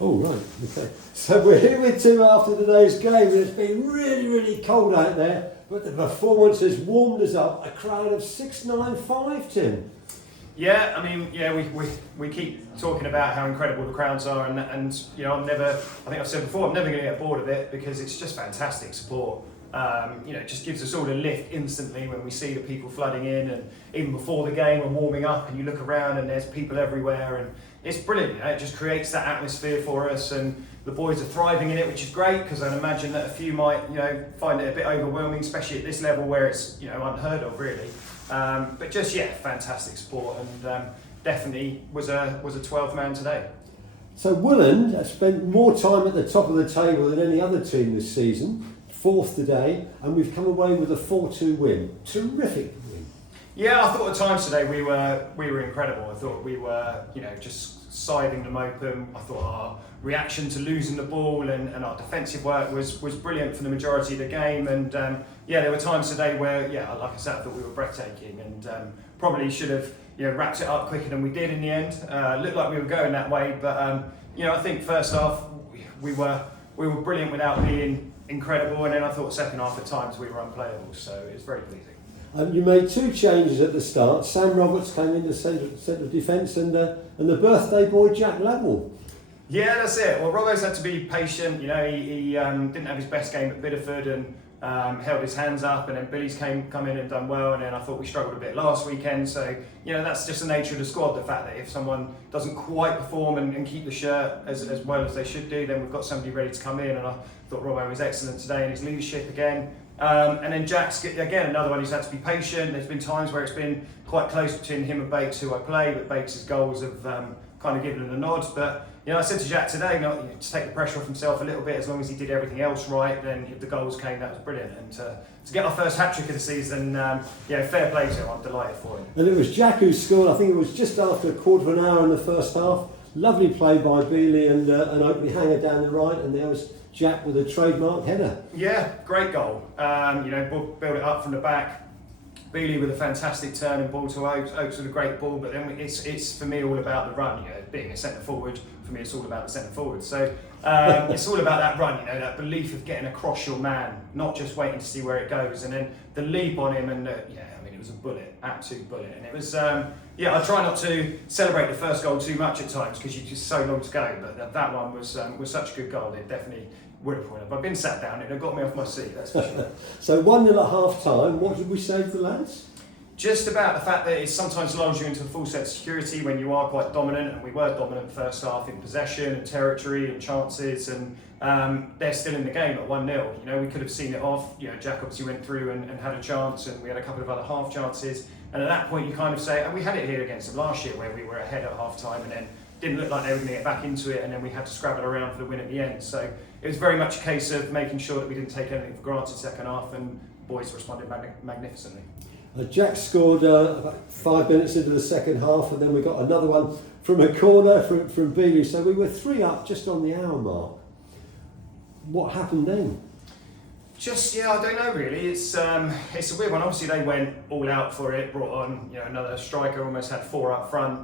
Oh, right, okay. So we're here with Tim after today's game, and it's been really, really cold out there, but the performance has warmed us up. A crowd of 695, Tim. Yeah, I mean, we keep talking about how incredible the crowds are, and you know, I think I've said before, I'm never going to get bored of it because it's just fantastic support. You know, it just gives us all a lift instantly when we see the people flooding in, and even before the game and warming up, and you look around and there's people everywhere, and it's brilliant. You know, it just creates that atmosphere for us, and the boys are thriving in it, which is great because I'd imagine that a few might, you know, find it a bit overwhelming, especially at this level where it's, you know, unheard of really. But just fantastic support, and definitely was a 12-man today. So Willand has spent more time at the top of the table than any other team this season, fourth today, and we've come away with a 4-2 win. Terrific win. Yeah, I thought at times today we were incredible. I thought we were, you know, just siding them open. I thought our reaction to losing the ball and our defensive work was brilliant for the majority of the game. And there were times today where, like I said, I thought we were breathtaking, and probably should have, you know, wrapped it up quicker than we did in the end. Looked like we were going that way, but you know, I think first half we were brilliant without being incredible, and then I thought second half at times we were unplayable. So it was very pleasing. You made two changes at the start. Sam Roberts came into centre defence, and the birthday boy Jack Lovell. Yeah, that's it. Well, Robbo's had to be patient. You know, he didn't have his best game at Bideford and held his hands up, and then Billy's come in and done well, and then I thought we struggled a bit last weekend. So, you know, that's just the nature of the squad, the fact that if someone doesn't quite perform and keep the shirt as well as they should do, then we've got somebody ready to come in, and I thought Robbo was excellent today in his leadership again. And then Jack's, again, another one who's had to be patient. There's been times where it's been quite close between him and Bakes, who I play, but Bakes' goals have kind of given him the nod. But, you know, I said to Jack today, you know, to take the pressure off himself a little bit, as long as he did everything else right, then if the goals came, that was brilliant. And to get our first hat-trick of the season, fair play to him. I'm delighted for him. And it was Jack who scored. I think it was just after a quarter of an hour in the first half. Lovely play by Bealey and an opening hanger down the right, and there was Jack with a trademark header. Yeah, great goal. You know, build it up from the back. Bealey with a fantastic turn and ball to Oakes. Oakes with a great ball, but then it's for me all about the run. You know, being a centre forward, for me it's all about the centre forward. So it's all about that run. You know, that belief of getting across your man, not just waiting to see where it goes, and then the leap on him. And I mean, it was a bullet, absolute bullet, and it was. I try not to celebrate the first goal too much at times because you're just so long to go. But that one was such a good goal. It definitely would have won. If I'd been sat down, it would have got me off my seat. That's for sure. So 1-0 at half time. What did we say to the lads? Just about the fact that it sometimes lulls you into a full set of security when you are quite dominant, and we were dominant first half in possession and territory and chances, and they're still in the game at 1-0. You know, we could have seen it off. You know, Jack obviously went through and had a chance, and we had a couple of other half chances. And at that point, you kind of say, and we had it here against them last year where we were ahead at half time and then didn't look like they were going to get back into it, and then we had to scrabble around for the win at the end. So it was very much a case of making sure that we didn't take anything for granted second half, and the boys responded magnificently. Jack scored about 5 minutes into the second half, and then we got another one from a corner from Bealey. So we were 3 up just on the hour mark. What happened then? I don't know really. It's a weird one. Obviously they went all out for it, brought on, you know, another striker, almost had 4 up front.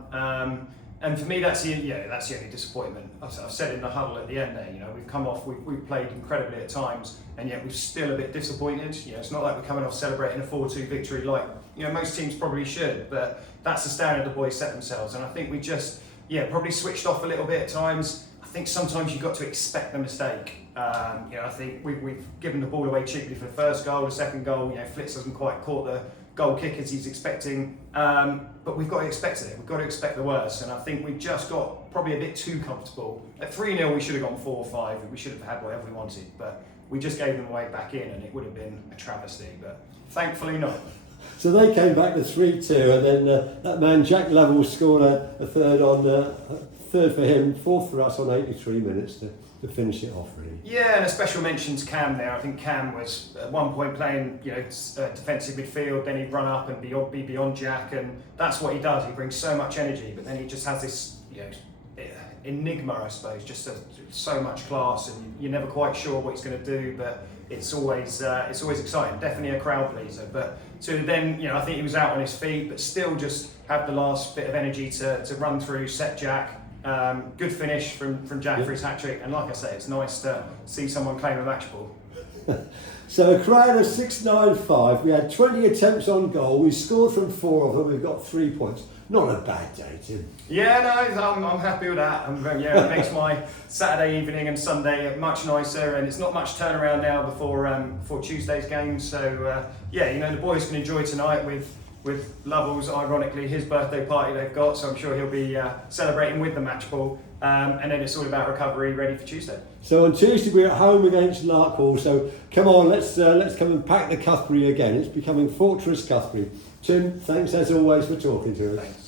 And for me, that's the only disappointment. I've said in the huddle at the end there, you know, we've come off, we've played incredibly at times, and yet we're still a bit disappointed. You know, it's not like we're coming off celebrating a 4-2 victory like, you know, most teams probably should, but that's the standard the boys set themselves. And I think we just, probably switched off a little bit at times. I think sometimes you've got to expect the mistake. You know, I think we've given the ball away cheaply for the first goal. The second goal, you know, Flitz hasn't quite caught the goal kick as he's expecting, but we've got to expect it. We've got to expect the worst, and I think we've just got probably a bit too comfortable. At 3-0, we should have gone 4 or 5. We should have had whatever we wanted, but we just gave them away back in, and it would have been a travesty. But thankfully, not. So they came back to 3-2, and then that man Jack Lovell scored a third third for him, fourth for us on 83 minutes to finish it off, really. Yeah, and a special mention to Cam there. I think Cam was at one point playing, you know, defensive midfield, then he'd run up and be beyond Jack, and that's what he does. He brings so much energy, but then he just has this, you know, enigma, I suppose, just so much class, and you're never quite sure what he's going to do, but it's always exciting. Definitely a crowd pleaser. But to then, you know, I think he was out on his feet, but still just have the last bit of energy to run through, set Jack. Good finish from Jack for his hat-trick, and like I say, it's nice to see someone claim a match ball. So a crowd of 695, we had 20 attempts on goal, we scored from 4 of them, we've got 3 points. Not a bad day, Tim. Yeah, no, I'm happy with that. It makes my Saturday evening and Sunday much nicer, and it's not much turnaround now before Tuesday's game. So the boys can enjoy tonight with Lovell's, ironically, his birthday party they've got. So I'm sure he'll be celebrating with the match ball, and then it's all about recovery, ready for Tuesday. So on Tuesday we're at home against Larkhall. So come on, let's come and pack the Cuthbury again. It's becoming Fortress Cuthbury. Tim, thanks as always for talking to us. Thanks.